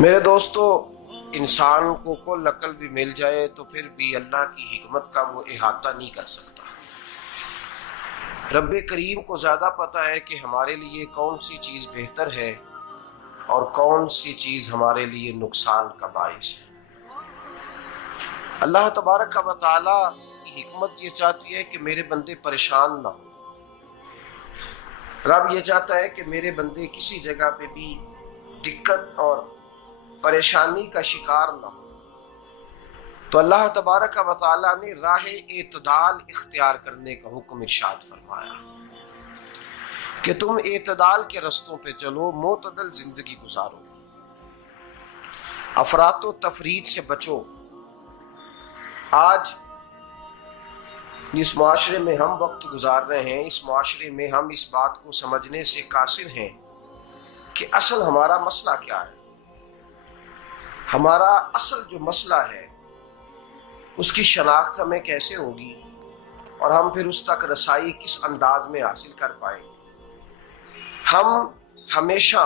मेरे दोस्तों, इंसान को कुल अकल भी मिल जाए तो फिर भी अल्लाह की हिकमत का वो इहाता नहीं कर सकता। रब्बे करीम को ज़्यादा पता है कि हमारे लिए कौन सी चीज़ बेहतर है और कौन सी चीज़ हमारे लिए नुकसान का बाइस है। अल्लाह तबारक व तआला की हिकमत ये चाहती है कि मेरे बंदे परेशान ना हो। रब ये चाहता है कि मेरे बंदे किसी जगह पे भी दिक्कत और परेशानी का शिकार ना हो। तो अल्लाह तबारक व तआला ने राह एतदाल इख्तियार करने का हुक्म इरशाद फरमाया कि तुम एतदाल के रस्तों पे चलो, मोतदल जिंदगी गुजारो, अफरातो तफरीद से बचो। आज जिस माशरे में हम वक्त गुजार रहे हैं, इस माशरे में हम इस बात को समझने से कासिर हैं कि असल हमारा मसला क्या है। हमारा असल जो मसला है उसकी शनाख्त हमें कैसे होगी और हम फिर उस तक रसाई किस अंदाज में हासिल कर पाएंगे। हम हमेशा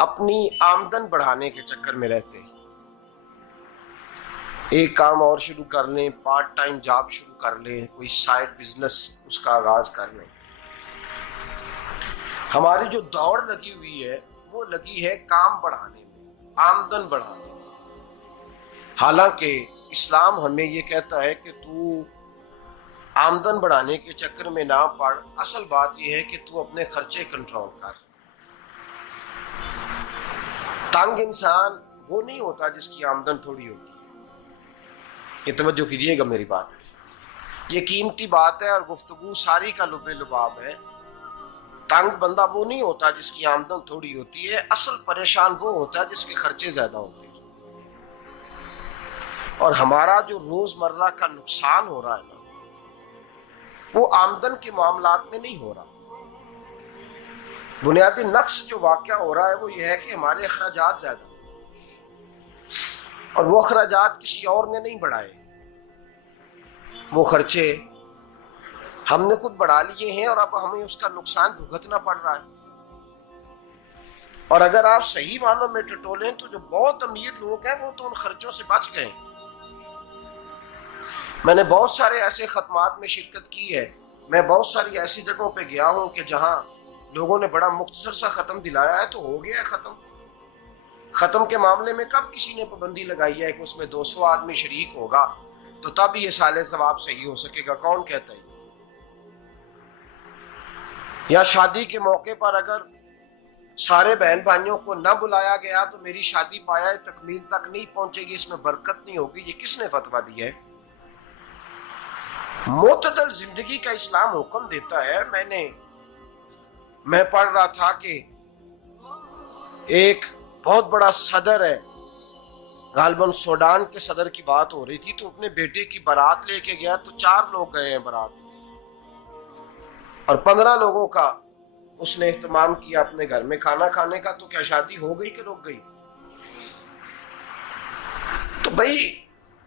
अपनी आमदन बढ़ाने के चक्कर में रहते हैं। एक काम और शुरू कर लें, पार्ट टाइम जॉब शुरू कर लें, कोई साइड बिजनेस उसका आगाज कर लें। हमारी जो दौड़ लगी हुई है वो लगी है काम बढ़ाने में, आमदन बढ़ाने में। हालांकि इस्लाम हमें ये कहता है कि तू आमदन बढ़ाने के चक्कर में ना पड़। असल बात यह है कि तू अपने खर्चे कंट्रोल कर। तंग इंसान वो नहीं होता जिसकी आमदन थोड़ी होती है। ये तवज्जो कीजिएगा मेरी बात, ये कीमती बात है और गुफ्तगू सारी का लुबे लुबाब है। तंग बंदा वो नहीं होता जिसकी आमदन थोड़ी होती है। असल परेशान वो होता है जिसके खर्चे ज्यादा होते हैं। और हमारा जो रोजमर्रा का नुकसान हो रहा है ना, वो आमदन के मामलात में नहीं हो रहा। बुनियादी नक्श जो वाक़या हो रहा है वो ये है कि हमारे अखराजात ज्यादा, और वो अखराजात किसी और ने नहीं बढ़ाए। वो खर्चे हमने खुद बढ़ा लिए हैं और अब हमें उसका नुकसान भुगतना पड़ रहा है। और अगर आप सही मानों में टटोलें तो जो बहुत अमीर लोग हैं वो तो उन खर्चों से बच गए। मैंने बहुत सारे ऐसे खत्मात में शिरकत की है। मैं बहुत सारी ऐसी जगहों पे गया हूं कि जहां लोगों ने बड़ा मुख्तसर सा खत्म दिलाया है तो हो गया है खत्म। खत्म के मामले में कब किसी ने पाबंदी लगाई है कि उसमें 200 आदमी शरीक होगा तो तब ये साले सवाब सही हो सकेगा? कौन कहता है? या शादी के मौके पर अगर सारे बहन भाइयों को न बुलाया गया तो मेरी शादी पाया तकमील तक नहीं पहुंचेगी, इसमें बरकत नहीं होगी। ये किसने फतवा दिया है? मोतदल जिंदगी का इस्लाम हुक्म देता है। मैं पढ़ रहा था कि एक बहुत बड़ा सदर है, गालबन सूडान के सदर की बात हो रही थी, तो अपने बेटे की बारात लेके गया तो 4 लोग गए हैं बारात, और 15 लोगों का उसने एहतमाम किया अपने घर में खाना खाने का। तो क्या शादी हो गई कि रुक गई? तो भाई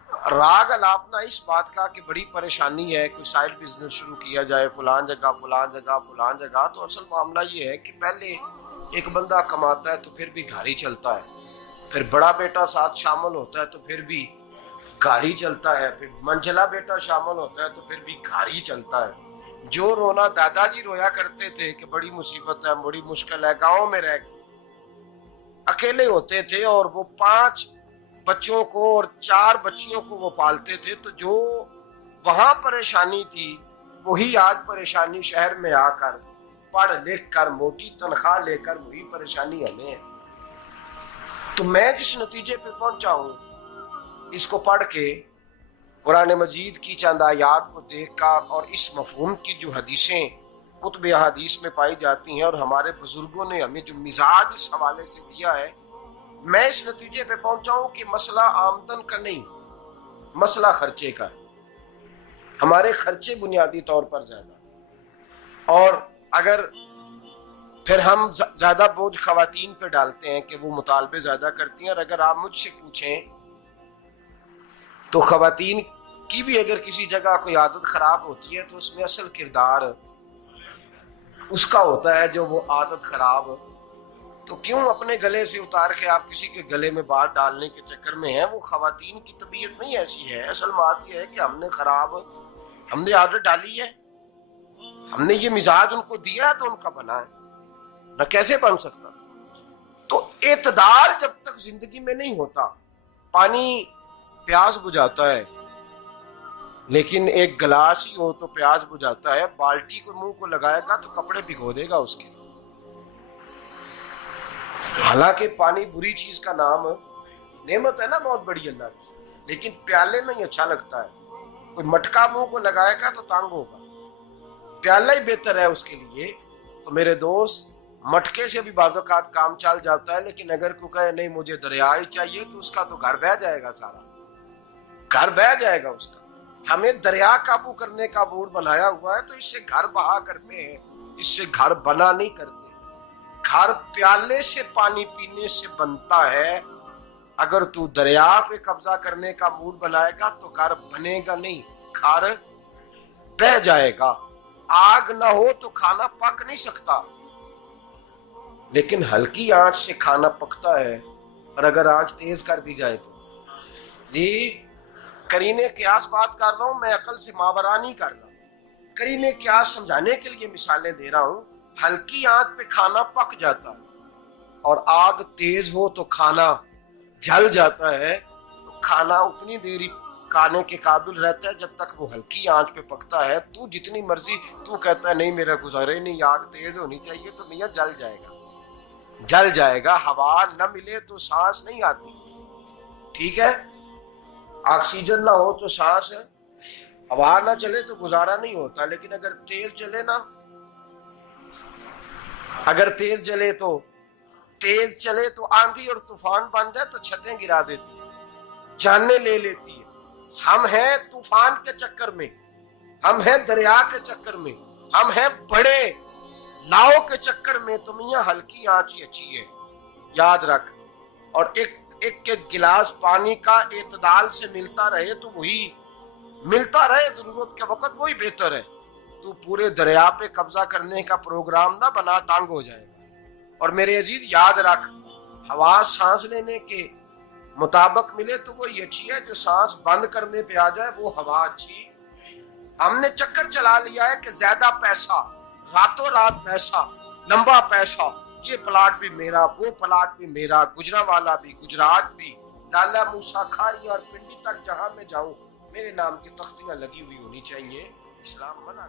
राग अलापना इस बात का कि बड़ी परेशानी है, कोई साइड बिजनेस शुरू किया जाए फलान जगह फलान जगह फलान जगह। तो असल मामला ये है कि पहले एक बंदा कमाता है तो फिर भी घर ही चलता है, फिर बड़ा बेटा साथ शामिल होता है तो फिर भी घर ही चलता है, फिर मंझला बेटा शामिल होता है तो फिर भी घर ही चलता है। जो रोना दादाजी रोया करते थे कि बड़ी मुसीबत है, बड़ी मुश्किल है, गाँव में रह अकेले होते थे और वो 5 बच्चों को और 4 बच्चियों को वो पालते थे, तो जो वहां परेशानी थी वही आज परेशानी शहर में आकर पढ़ लिख कर मोटी तनख्वाह लेकर वही परेशानी हमें है। तो मैं जिस नतीजे पे पहुंचा हूं इसको पढ़ के, कुरान मजीद की चंद आयात को देखकर और इस मफहूम की जो हदीसें कुतुब हदीस में पाई जाती हैं और हमारे बुजुर्गों ने हमें जो मिजाज इस हवाले से दिया है, मैं इस नतीजे पे पहुंचा हूं कि मसला आमदन का नहीं, मसला खर्चे का है। हमारे खर्चे बुनियादी तौर पर ज्यादा, और अगर फिर हम ज्यादा बोझ खवातीन पे डालते हैं कि वो मुतालबे ज्यादा करती हैं। और अगर आप मुझसे पूछें तो खवातीन की भी अगर किसी जगह कोई आदत खराब होती है तो उसमें असल किरदार उसका होता है जो वो आदत खराब तो क्यों अपने गले से उतार के आप किसी के गले में बात डालने के चक्कर में है? वो खवातीन की तबीयत नहीं ऐसी है। असल बात यह है कि हमने आदत डाली है, हमने ये मिजाज उनको दिया है तो उनका बना है, न कैसे बन सकता। तो एतदाल जब तक जिंदगी में नहीं होता, पानी प्यास बुझाता है, लेकिन एक गिलास ही हो तो प्यास बुझाता है। बाल्टी को मुंह को लगाएगा तो कपड़े भिगो देगा उसके। हालांकि पानी बुरी चीज का नाम नेमत है ना, बहुत बड़ी अल्लाह की, लेकिन प्याले में ही अच्छा लगता है। कोई मटका मुंह को लगाएगा तो तंग होगा, प्याला ही बेहतर है उसके लिए। तो मेरे दोस्त, मटके से भी बाज़-औक़ात काम चल जाता है, लेकिन अगर कोई कहे नहीं मुझे दरिया ही चाहिए तो उसका तो घर बह जाएगा, सारा घर बह जाएगा उसका। हमें दरिया काबू करने का मूड बनाया हुआ है तो इससे घर बहा करते हैं, इससे घर बना नहीं करते। घर प्याले से पानी पीने से बनता है। अगर तू दरिया पे कब्जा करने का मूड बनाएगा तो घर बनेगा नहीं, घर बह जाएगा। आग ना हो तो खाना पक नहीं सकता, लेकिन हल्की आंच से खाना पकता है। और अगर आंच तेज कर दी जाए तो जी, करीने क्यास बात कर रहा हूं मैं, अकल से मावरा नहीं कर रहा। करीने क्यास समझाने के लिए मिसालें दे रहा हूं। हल्की आंच पे खाना पक जाता है और आग तेज हो तो खाना जल जाता है। तो खाना उतनी देर ही खाने के काबिल रहता है जब तक वो हल्की आंच पे पकता है। तू जितनी मर्जी तू कहता है नहीं मेरा गुजारे नहीं, आग तेज होनी चाहिए, तो मियां जल जाएगा, जल जाएगा। हवा न मिले तो सांस नहीं आती, ठीक है? ऑक्सीजन ना हो तो सांस है, हवा ना चले तो गुजारा नहीं होता। लेकिन अगर तेज जले ना, अगर तेज जले तो तेज चले तो आंधी और तूफान बन जाए तो छतें गिरा देती है, जाने ले लेती है। हम हैं तूफान के चक्कर में, हम हैं दरिया के चक्कर में, हम हैं बड़े नाव के चक्कर में। तो मियां हल्की आंच ही अच्छी है, याद रख। और एक गिलास पानी का एतदाल से मिलता रहे तो वही मिलता रहे, जरूरत के वक्त वही बेहतर है। तू पूरे दरिया पे कब्जा करने का प्रोग्राम ना बना, तंग हो जाएगा। और मेरे अजीज याद रख, हवा सांस लेने के मुताबिक मिले तो वही अच्छी है, जो सांस बंद करने पे आ जाए वो हवा अच्छी। हमने चक्कर चला लिया है कि ज्यादा पैसा, रातों रात पैसा, लंबा पैसा, ये प्लाट भी मेरा, वो प्लाट भी मेरा, गुजरावाला भी, गुजरात भी, लाला मूसा खारी और पिंडी तक जहां मैं जाऊं मेरे नाम की तख्तियां लगी हुई होनी चाहिए। इस्लाम मना